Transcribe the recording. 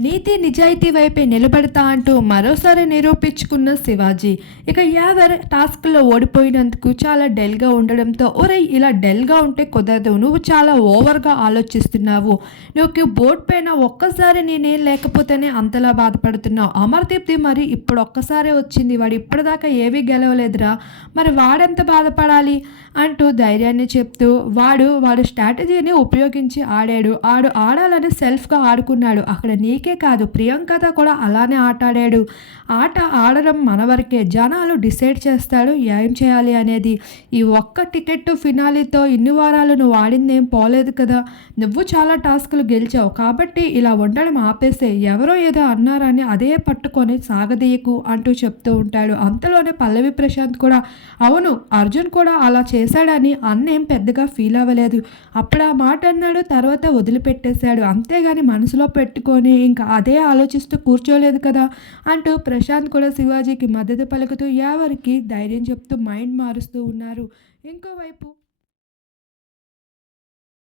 నీతి నిజాయితీ వైపే నిలబడతా అంటూ మరోసారి నిరూపించుకున్న శివాజీ ఇక యావర్ టాస్క్లో ఓడిపోయినందుకు చాలా డెల్గా ఉండడంతో ఒరే ఇలా డెల్గా ఉంటే కుదరదు నువ్వు చాలా ఓవర్గా ఆలోచిస్తున్నావు. నువ్వు బోట్ పైన ఒక్కసారి నేనేం లేకపోతేనే అంతలా బాధపడుతున్నావు. అమర్దీప్ది మరి ఇప్పుడు ఒక్కసారి వచ్చింది వాడు ఇప్పటిదాకా ఏమీ గెలవలేదురా. మరి వాడెంత బాధపడాలి? అంటూ ధైర్యాన్ని చెప్తూ వాడు వాడు స్ట్రాటజీని ఉపయోగించి ఆడాడు. ఆడు ఆడాలని సెల్ఫ్గా ఆడుకున్నాడు. అక్కడ నీకు కాదు ప్రియాంకతో కూడా అలానే ఆట ఆడాడు ఆట ఆడడం మన వరకే. జనాలు డిసైడ్ చేస్తాడు ఏం చేయాలి అనేది. ఈ ఒక్క టికెట్ ఫినాలితో ఇన్ని వారాలు నువ్వు ఆడిందేం పోలేదు కదా. నువ్వు చాలా టాస్కులు గెలిచావు. కాబట్టి ఇలా ఉండడం ఆపేసే ఎవరో ఏదో అన్నారని అదే పట్టుకొని సాగదీయకు అంటూ చెప్తూ ఉంటాడు. అంతలోనే పల్లవి ప్రశాంత్ కూడా అవును అర్జున్ కూడా అలా చేశాడని అన్నేం పెద్దగా ఫీల్ అవ్వలేదు. అప్పుడు ఆ మాట అన్నాడు తర్వాత వదిలిపెట్టేశాడు. అంతేగాని మనసులో పెట్టుకొని ఇంకా అదే ఆలోచిస్తూ కూర్చోలేదు కదా అంటూ ప్రశాంత్ కూడా శివాజీకి మద్దతు పలుకుతూ ఎవరికి ధైర్యం చెప్తూ మైండ్ మారుస్తూ ఉన్నారు. ఇంకోవైపు